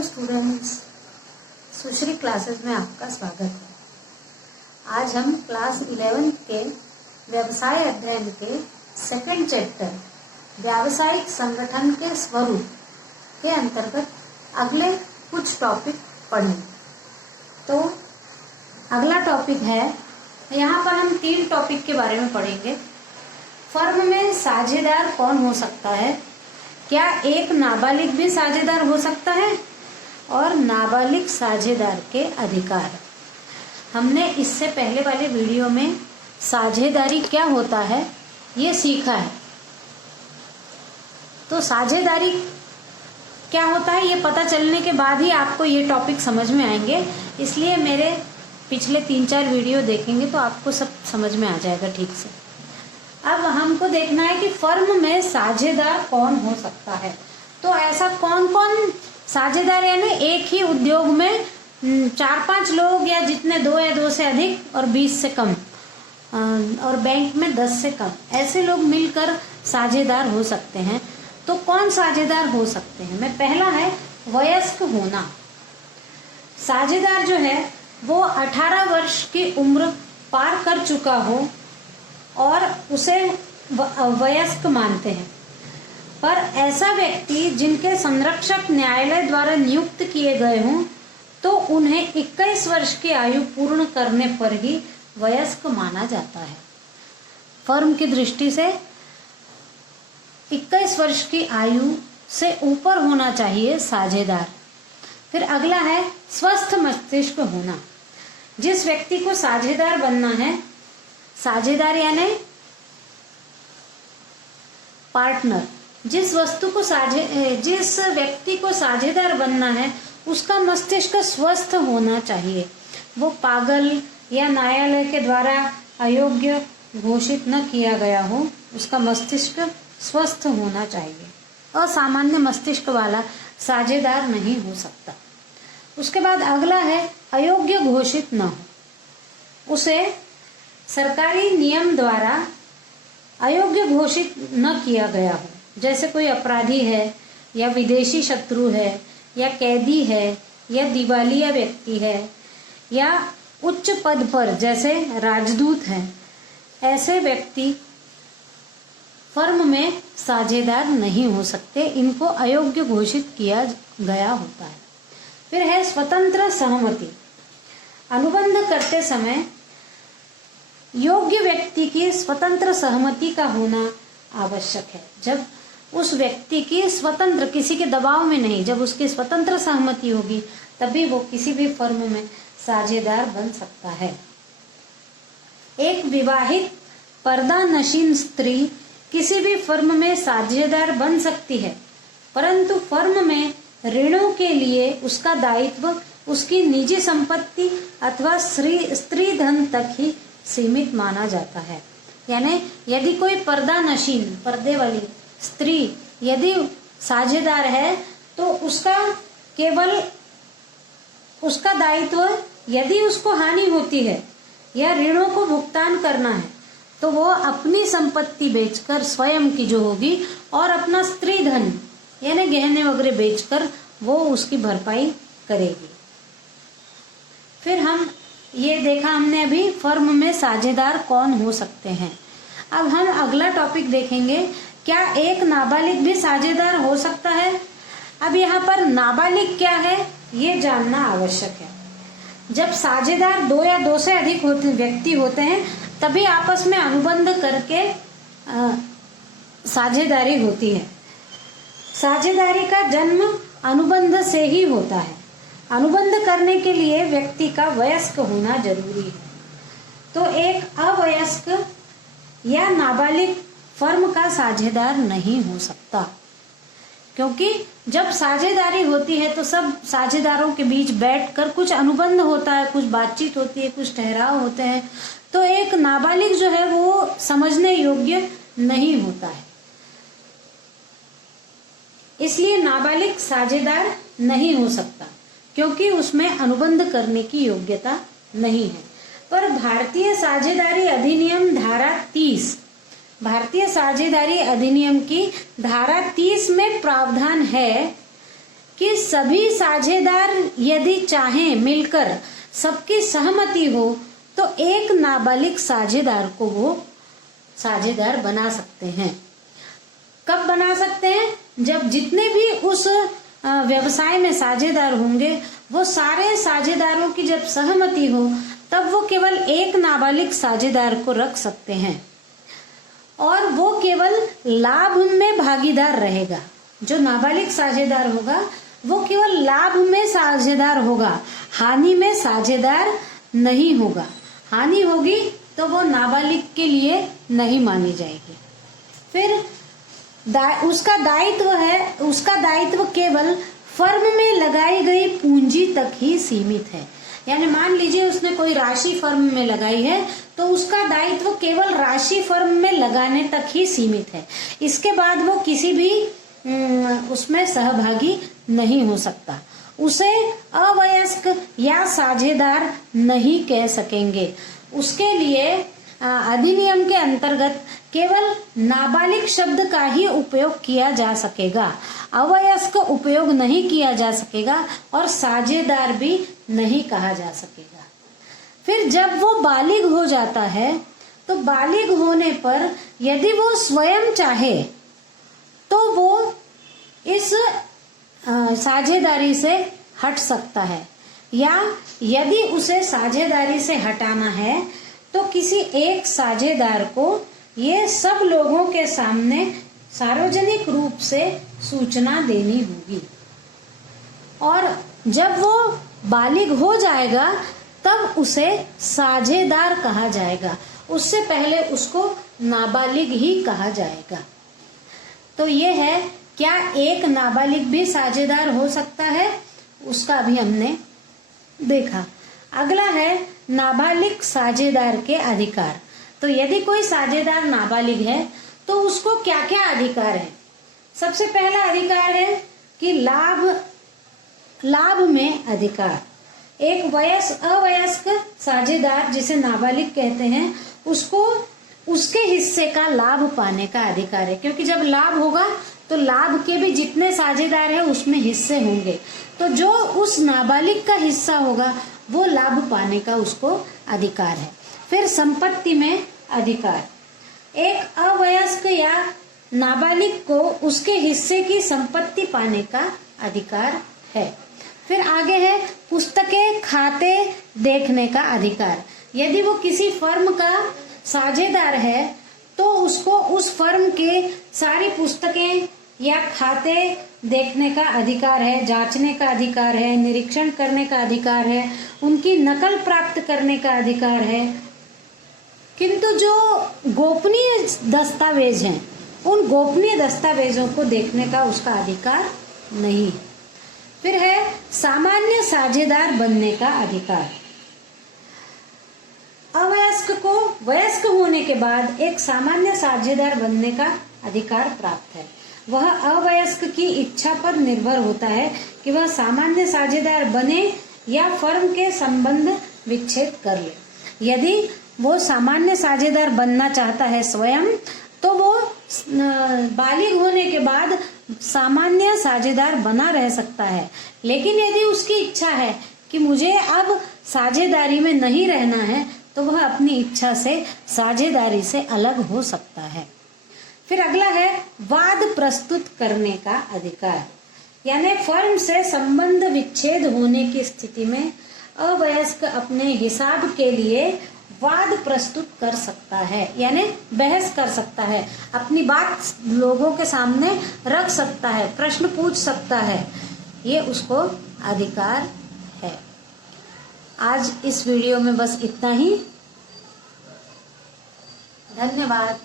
Hello students, सुश्री classes में आपका स्वागत है। आज हम क्लास 11 के व्यवसाय अध्ययन के सेकंड चैप्टर व्यावसायिक संगठन के स्वरूप के अंतर्गत अगले कुछ टॉपिक पढ़ेंगे। तो अगला टॉपिक है, यहाँ पर हम 3 टॉपिक के बारे में पढ़ेंगे। फर्म में साझेदार कौन हो सकता है, क्या एक नाबालिग भी साझेदार हो सकता है, और नाबालिग साझेदार के अधिकार। हमने इससे पहले वाले वीडियो में साझेदारी क्या होता है ये सीखा है। तो साझेदारी क्या होता है ये पता चलने के बाद ही आपको ये टॉपिक समझ में आएंगे, इसलिए मेरे पिछले 3-4 वीडियो देखेंगे तो आपको सब समझ में आ जाएगा ठीक से। अब हमको देखना है कि फर्म में साझेदार कौन हो सकता है। तो ऐसा कौन कौन साझेदार, यानी एक ही उद्योग में 4-5 लोग या जितने 2 या 2 से अधिक और 20 से कम, और बैंक में 10 से कम, ऐसे लोग मिलकर साझेदार हो सकते हैं। तो कौन साझेदार हो सकते हैं? मैं पहला है वयस्क होना। साझेदार जो है वो 18 वर्ष की उम्र पार कर चुका हो और उसे वयस्क मानते हैं। पर ऐसा व्यक्ति जिनके संरक्षक न्यायालय द्वारा नियुक्त किए गए हों तो उन्हें 21 वर्ष की आयु पूर्ण करने पर ही वयस्क माना जाता है। फर्म की दृष्टि से 21 वर्ष की आयु से ऊपर होना चाहिए साझेदार। फिर अगला है स्वस्थ मस्तिष्क होना। जिस व्यक्ति को साझेदार बनना है, साझेदार यानी पार्टनर, जिस व्यक्ति को साझेदार बनना है उसका मस्तिष्क स्वस्थ होना चाहिए। वो पागल या न्यायालय के द्वारा अयोग्य घोषित न किया गया हो, उसका मस्तिष्क स्वस्थ होना चाहिए। असामान्य मस्तिष्क वाला साझेदार नहीं हो सकता। उसके बाद अगला है अयोग्य घोषित न हो, उसे सरकारी नियम द्वारा अयोग्य घोषित न किया गया हो। जैसे कोई अपराधी है या विदेशी शत्रु है या कैदी है या दिवालिया व्यक्ति है या उच्च पद पर जैसे राजदूत हैं, ऐसे व्यक्ति फर्म में साझेदार नहीं हो सकते, इनको अयोग्य घोषित किया गया होता है। फिर है स्वतंत्र सहमति। अनुबंध करते समय योग्य व्यक्ति की स्वतंत्र सहमति का होना आवश्यक है। जब उस व्यक्ति की स्वतंत्र, किसी के दबाव में नहीं, जब उसकी स्वतंत्र सहमति होगी तभी वो किसी भी फर्म में साझेदार बन सकता है। एक विवाहित पर्दानशीन स्त्री किसी भी फर्म में साझेदार बन सकती है, परंतु फर्म में ऋणों के लिए उसका दायित्व उसकी निजी संपत्ति अथवा स्त्री धन तक ही सीमित माना जाता है। यानी यदि कोई पर्दानशीन, पर्दे वाली स्त्री यदि साझेदार है तो उसका केवल उसका दायित्व, यदि उसको हानि होती है या ऋणों को भुगतान करना है तो वो अपनी संपत्ति बेचकर, स्वयं की जो होगी, और अपना स्त्री धन यानी गहने वगैरह बेचकर वो उसकी भरपाई करेगी। फिर हम ये देखा हमने अभी फर्म में साझेदार कौन हो सकते हैं। अब हम अगला टॉपिक देखेंगे, क्या एक नाबालिग भी साझेदार हो सकता है। अब यहाँ पर नाबालिग क्या है ये जानना आवश्यक है। जब साझेदार 2 या 2 से अधिक व्यक्ति होते हैं तभी आपस में अनुबंध करके साझेदारी होती है। साझेदारी का जन्म अनुबंध से ही होता है। अनुबंध करने के लिए व्यक्ति का वयस्क होना जरूरी है। तो एक अवयस्क या नाबालिग फर्म का साझेदार नहीं हो सकता, क्योंकि जब साझेदारी होती है तो सब साझेदारों के बीच बैठकर कुछ अनुबंध होता है, कुछ बातचीत होती है, कुछ ठहराव होते हैं। तो एक नाबालिग जो है वो समझने योग्य नहीं होता है, इसलिए नाबालिग साझेदार नहीं हो सकता क्योंकि उसमें अनुबंध करने की योग्यता नहीं है। पर भारतीय साझेदारी अधिनियम धारा 30, भारतीय साझेदारी अधिनियम की धारा 30 में प्रावधान है कि सभी साझेदार यदि चाहें मिलकर सबकी सहमति हो तो एक नाबालिग साझेदार को वो साझेदार बना सकते हैं। कब बना सकते हैं? जब जितने भी उस व्यवसाय में साझेदार होंगे वो सारे साझेदारों की जब सहमति हो तब वो केवल एक नाबालिग साझेदार को रख सकते हैं और वो केवल लाभ में भागीदार रहेगा। जो नाबालिग साझेदार होगा वो केवल लाभ में साझेदार होगा, हानि में साझेदार नहीं होगा। हानि होगी तो वो नाबालिग के लिए नहीं मानी जाएगी। फिर उसका दायित्व केवल फर्म में लगाई गई पूंजी तक ही सीमित है। यानी मान लीजिए उसने कोई राशि फर्म में लगाई है तो उसका दायित्व केवल राशि फर्म में लगाने तक ही सीमित है। इसके बाद वो किसी भी उसमें सहभागी नहीं हो सकता। उसे अवयस्क या साझेदार नहीं कह सकेंगे। उसके लिए अधिनियम के अंतर्गत केवल नाबालिग शब्द का ही उपयोग किया जा सकेगा, अवयस्क उपयोग नहीं किया जा सकेगा और साझेदार भी नहीं कहा जा सकेगा। फिर जब वो बालिग हो जाता है तो बालिग होने पर यदि वो स्वयं चाहे तो वो इस साझेदारी से हट सकता है, या यदि उसे साझेदारी से हटाना है तो किसी एक साझेदार को ये सब लोगों के सामने सार्वजनिक रूप से सूचना देनी होगी। और जब वो बालिग हो जाएगा तब उसे साझेदार कहा जाएगा, उससे पहले उसको नाबालिग ही कहा जाएगा। तो ये है, क्या एक नाबालिग भी साझेदार हो सकता है, उसका भी हमने देखा। अगला है नाबालिग साझेदार के अधिकार। तो यदि कोई साझेदार नाबालिग है तो उसको क्या क्या अधिकार है? सबसे पहला अधिकार है कि लाभ में अधिकार। एक अवयस्क साझेदार जिसे नाबालिग कहते हैं उसको उसके हिस्से का लाभ पाने का अधिकार है, क्योंकि जब लाभ होगा तो लाभ के भी जितने साझेदार है उसमें हिस्से होंगे, तो जो उस नाबालिग का हिस्सा होगा वो लाभ पाने का उसको अधिकार है। फिर संपत्ति में अधिकार। एक अवयस्क या नाबालिग को उसके हिस्से की संपत्ति पाने का अधिकार है। फिर आगे है पुस्तकें खाते देखने का अधिकार। यदि वो किसी फर्म का साझेदार है तो उसको उस फर्म के सारी पुस्तकें या खाते देखने का अधिकार है, जांचने का अधिकार है, निरीक्षण करने का अधिकार है, उनकी नकल प्राप्त करने का अधिकार है। किंतु जो गोपनीय दस्तावेज हैं उन गोपनीय दस्तावेजों को देखने का उसका अधिकार नहीं। फिर है सामान्य साझेदार बनने का अधिकार। अवयस्क को वयस्क होने के बाद एक सामान्य साझेदार बनने का अधिकार प्राप्त है। वह अवयस्क की इच्छा पर निर्भर होता है कि वह सामान्य साझेदार बने या फर्म के संबंध विच्छेद कर ले। यदि वो सामान्य साझेदार बनना चाहता है स्वयं तो वो बालिग होने के बाद सामान्य साझेदार बना रह सकता है, लेकिन यदि उसकी इच्छा है कि मुझे अब साझेदारी में नहीं रहना है तो वह अपनी इच्छा से साझेदारी से अलग हो सकता है। फिर अगला है वाद प्रस्तुत करने का अधिकार। यानी फर्म से संबंध विच्छेद होने की स्थिति में अवयस्क अपने हिसाब के लिए वाद प्रस्तुत कर सकता है, यानी बहस कर सकता है, अपनी बात लोगों के सामने रख सकता है, प्रश्न पूछ सकता है, ये उसको अधिकार है। आज इस वीडियो में बस इतना ही। धन्यवाद।